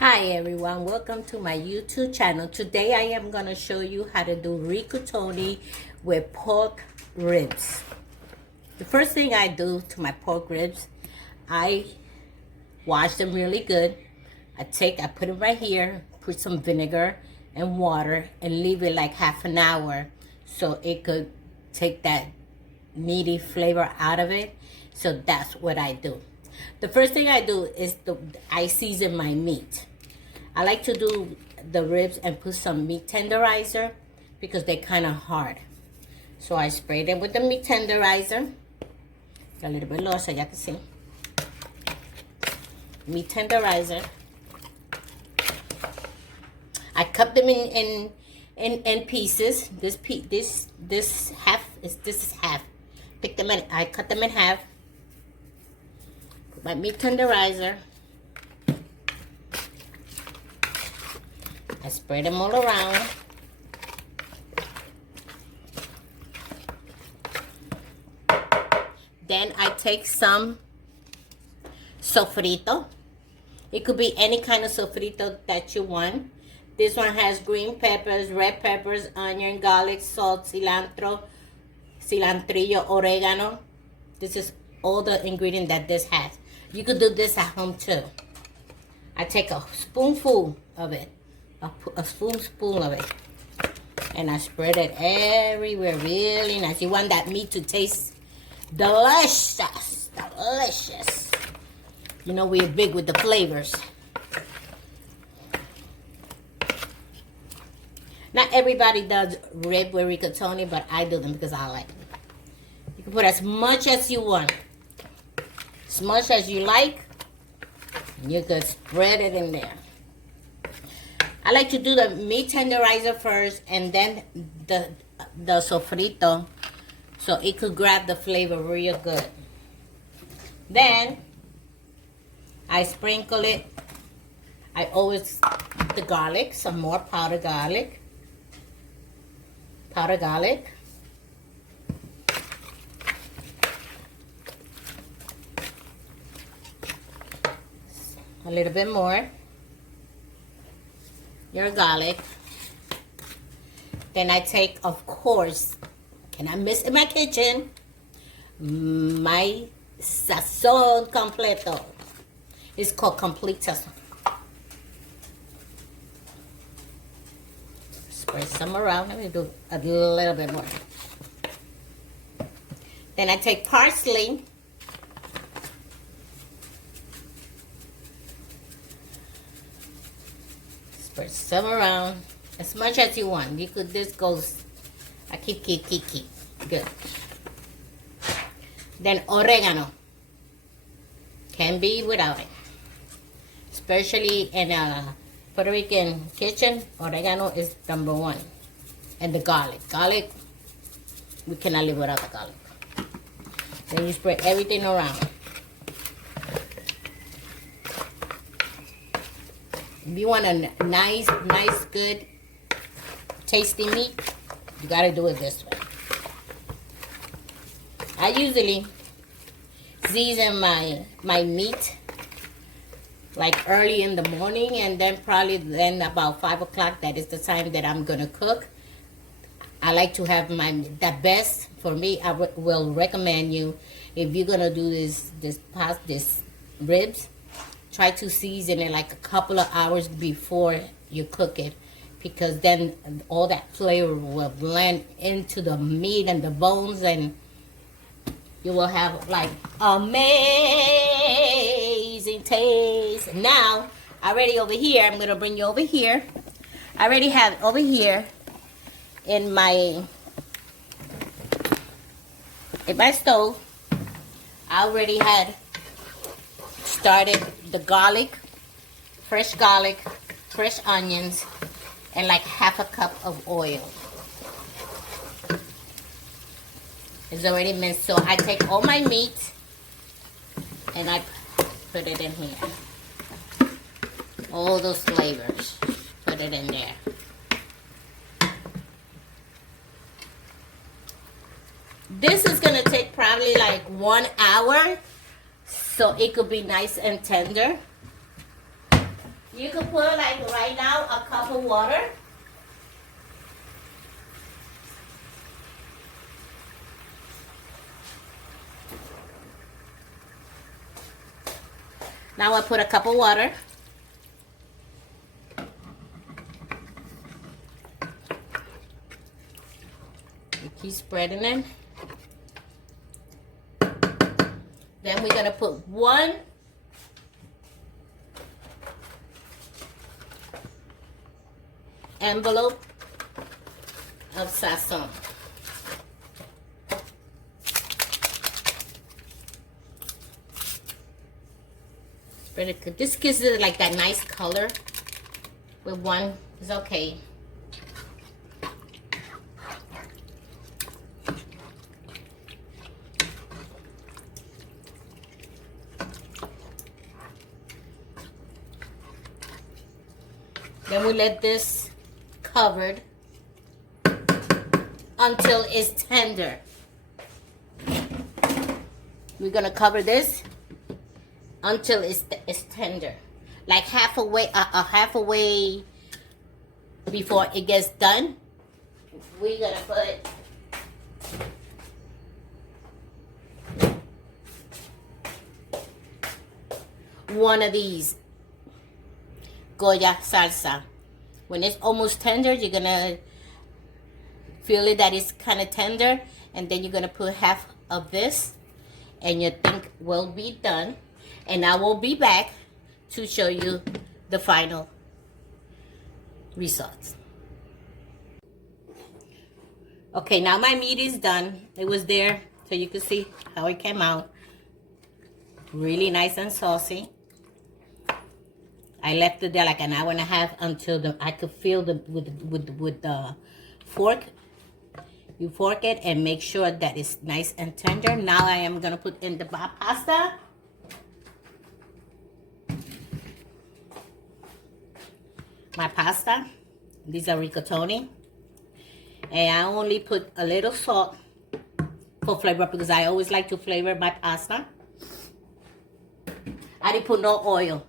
Hi everyone, welcome to my YouTube channel. Today I am going to show you how to do ricotone with pork ribs. The first thing I do to my pork ribs, I wash them really good. I put it right here, put some vinegar and water and leave it like half an hour so it could take that meaty flavor out of it. So that's what I do. The first thing I do is I season my meat. I like to do the ribs and put some meat tenderizer because they're kind of hard. So I spray them with the meat tenderizer. A little bit low so you can see. Meat tenderizer. I cut them in pieces. This is half. Pick them in. I cut them in half. Put my meat tenderizer. I spread them all around. Then I take some sofrito. It could be any kind of sofrito that you want. This one has green peppers, red peppers, onion, garlic, salt, cilantro, cilantrillo, oregano. This is all the ingredients that this has. You could do this at home too. I take a spoonful of it. A spoon of it, and I spread it everywhere really nice. You want that meat to taste delicious. You know we're big with the flavors. Not everybody does rib with ricotone, but I do them because I like them. You can put as much as you want, as much as you like. You could spread it in there. I like to do the meat tenderizer first and then the sofrito so it could grab the flavor real good. Then I sprinkle it. I always the garlic, some more powdered garlic. Powdered garlic. A little bit more. Your garlic. Then I take, of course, can I miss in my kitchen? My sazon completo. It's called complete sazon. Spread some around. Let me do a little bit more. Then I take parsley. Spread some around as much as you want. You could, this goes, I keep. Good. Then oregano. Can't be without it. Especially in a Puerto Rican kitchen, oregano is number one. And the garlic. Garlic, we cannot live without the garlic. Then you spread everything around. If you want a nice, good, tasty meat, you gotta do it this way. I usually season my meat like early in the morning, and then probably then about 5 o'clock, that is the time that I'm gonna cook. I like to have the best for me. I will recommend you, if you're gonna do this ribs, try to season it like a couple of hours before you cook it, because then all that flavor will blend into the meat and the bones, and you will have like amazing taste. Now, already over here, I'm gonna bring you over here. I already have over here in my stove. I already had started the garlic, fresh onions, and like half a cup of oil. It's already minced, so I take all my meat and I put it in here. All those flavors, put it in there. This is gonna take probably like 1 hour, so it could be nice and tender. You could put, like right now, a cup of water. Now I put a cup of water. You keep spreading it. Then we're gonna put 1 envelope of sazon. Pretty good. This gives it like that nice color. With 1 is okay. Then we let this covered until it's tender. We're gonna cover this until it's tender, like halfway before it gets done. We're gonna put one of these Goya salsa. When it's almost tender, you're gonna feel it that it's kind of tender, and then you're gonna put half of this, and your thing will be done. And I will be back to show you the final results. Okay, now my meat is done. It was there, so you can see how it came out. Really nice and saucy. I left it there like an hour and a half until I could feel with the fork. You fork it and make sure that it's nice and tender. Now I am gonna put in the pasta. My pasta. These are Ricotone. And I only put a little salt for flavor because I always like to flavor my pasta. I didn't put no oil.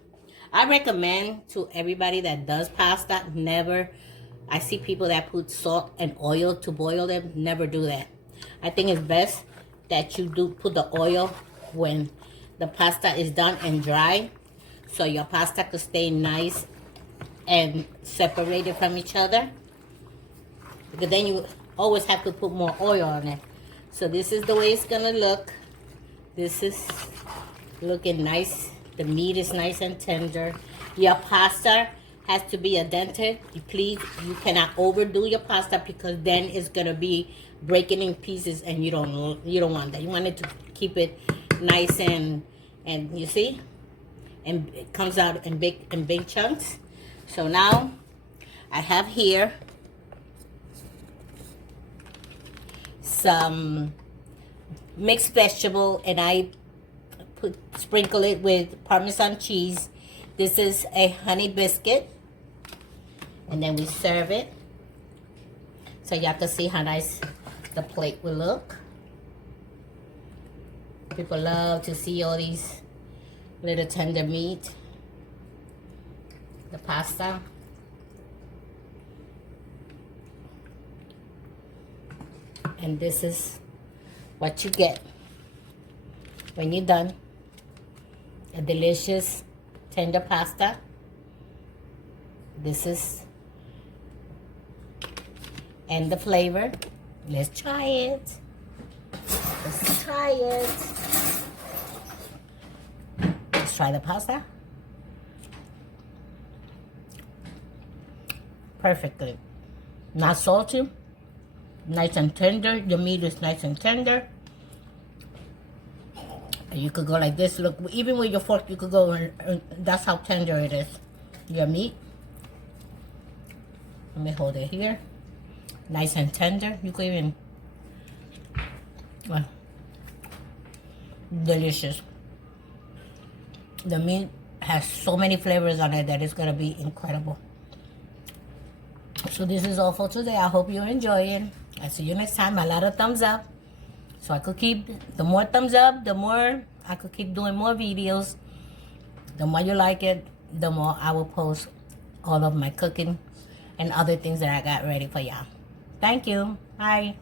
I recommend to everybody that does pasta, never, I see people that put salt and oil to boil them, never do that. I think it's best that you do put the oil when the pasta is done and dry, so your pasta could stay nice and separated from each other. Because then you always have to put more oil on it. So this is the way it's gonna look. This is looking nice. The meat is nice and tender. Your pasta has to be al dente. Please, you cannot overdo your pasta because then it's gonna be breaking in pieces, and you don't want that. You want it to keep it nice and you see, and it comes out in big chunks. So now I have here some mixed vegetable, and I sprinkle it with Parmesan cheese. This is a honey biscuit, and then we serve it so y'all can see how nice the plate will look. People love to see all these little tender meat. The pasta. And this is what you get when you're done. A delicious tender pasta. This is, and the flavor. Let's try it. Let's try it. Let's try the pasta. Perfectly. Not salty. Nice and tender. The meat is nice and tender. You could go like this. Look, even with your fork, you could go, and that's how tender it is. Your meat. Let me hold it here. Nice and tender. You could even, well, delicious. The meat has so many flavors on it that it's gonna be incredible. So this is all for today. I hope you're enjoying. I'll see you next time. A lot of thumbs up, so I could keep, the more thumbs up, the more I could keep doing more videos. The more you like it, the more I will post all of my cooking and other things that I got ready for y'all. Thank you. Bye.